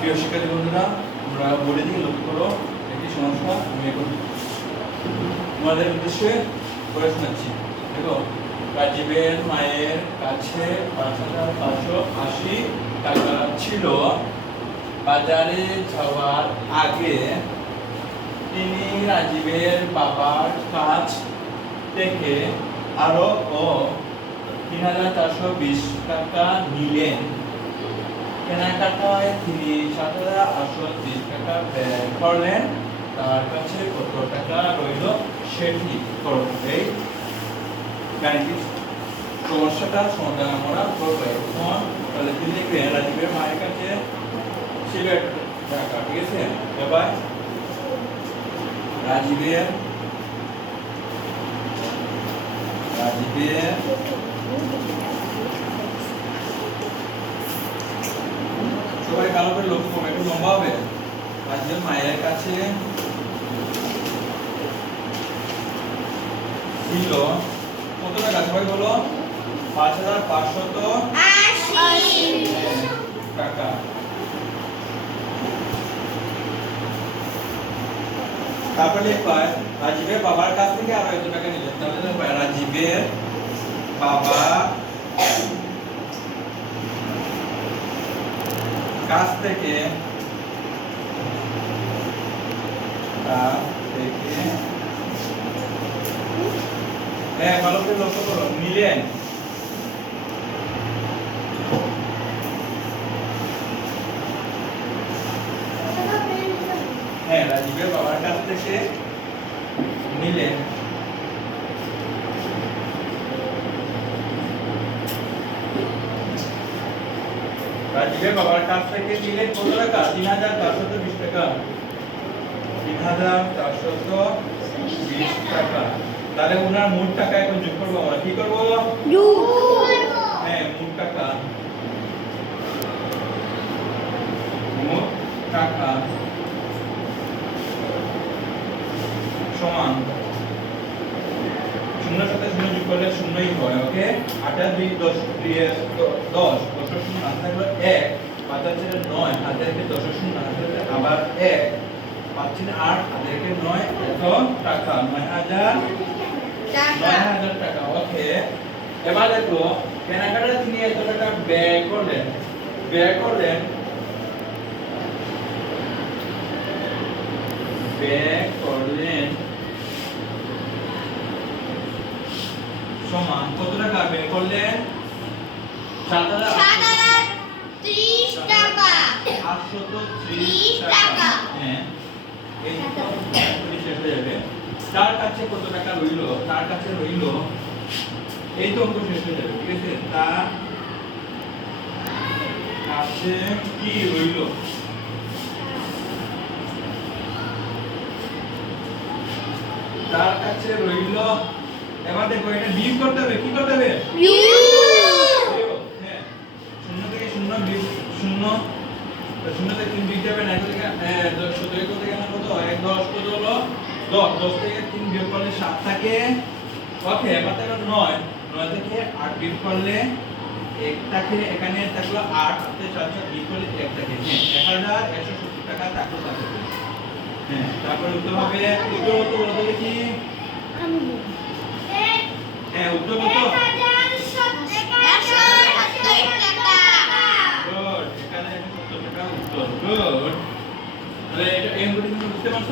প্রিয় শিক্ষার্থী বন্ধুরা আমরা বোর্ডের দিকে লক্ষ্য করো, একটি সমস্যা আমি এখন তোমাদের উদ্দেশ্যে করে শোনাচ্ছি। দেখো, রাজীবের মায়ের কাছে পাঁচ হাজার পাঁচশো আশি টাকা ছিল। বাজারে যাওয়ার আগে তিনি রাজীবের বাবার কাছ থেকে আরও ও তিন হাজার চারশো বিশ টাকা নিলেন। কেনাকাটায় তিনি সাত হাজার আটশো তিরিশ টাকা ব্যয় করলেন। তার কাছে কত টাকা রইল সেটি করো এই সমস্যাটা সমাধান আমরা করব এখন তাহলে তিনি দেখবেন রাজীবের মায়ের কাছে একটা টাকা ঠিক আছে? এবার রাজীবের রাজীবের লক্ষ্য করবে একটু লম্বা হবে। আজকে মায়ের কাছে ছিল কত টাকা সবাই বলো? পাঁচ হাজার পাঁচশত টাকা। তারপরে রাজীবের বাবার কাছ থেকে আরও টাকা নিলেন। তাহলে রাজীবের বাবা কাছ থেকে থেকে হ্যাঁ হ্যাঁ রাজীবের বাবার কাছ থেকে নিলেন রাজীবের বাবার কাছ থেকে নিলেন কত টাকা? তিন হাজার চারশত বিশ টাকা। তিন হাজার চারশত বিশ টাকা। তাহলে ওনার মোট টাকা এখন যোগ করব আমরা। কি করব? হ্যাঁ মোট টাকা। মোট টাকা সমান শূন্য সাথে শূন্য যোগ করলে শূন্যই হয় ওকে আঠাশ এত টাকা নয় হাজার নয় হাজার টাকা ওকে এবার দেখো কেনাকাটা তিনি এত টাকা ব্যয় করলেন ব্যয় করলেন ব্যয় করলেন সমান কত টাকা ব্যয় করলেন সাত হাজার ত্রিশ টাকা। হ্যাঁ। হয়ে তার কাছে কত টাকা রইল? তার কাছে রইল এই তো অঙ্ক শেষ হয়ে যাবে ঠিক আছে? তার কাছে কি রইল? তার কাছে রইল এবার দেখো এটা বিয়োগ করতে হবে কি করতে হবে? হ্যাঁ শূন্য থেকে শূন্য বিয়োগ শূন্য শূন্য থেকে তিন বিয়োগ যাবে না এখান থেকে হ্যাঁ, সতেরো থেকে আমার কত? এক দশ কত হলো? দশ দশ থেকে তিন বিয়োগ করলে সাত থাকে। ওকে এবার দেখো নয় নয় থেকে আট বিয়োগ করলে এক থাকে এখানে থাকল আট হাতে সাত সাত বিয়োগ করলে এক থাকে। হ্যাঁ এক হাজার একশো সত্তর টাকা থাকল থাকে হ্যাঁ তারপরে উত্তর হবে উত্তর কত বলো তো দেখি হ্যাঁ উত্তর কত গুড এখানে একশো সত্তর টাকা উত্তর গুড তাহলে এটা তুমি বুঝতে পারছ.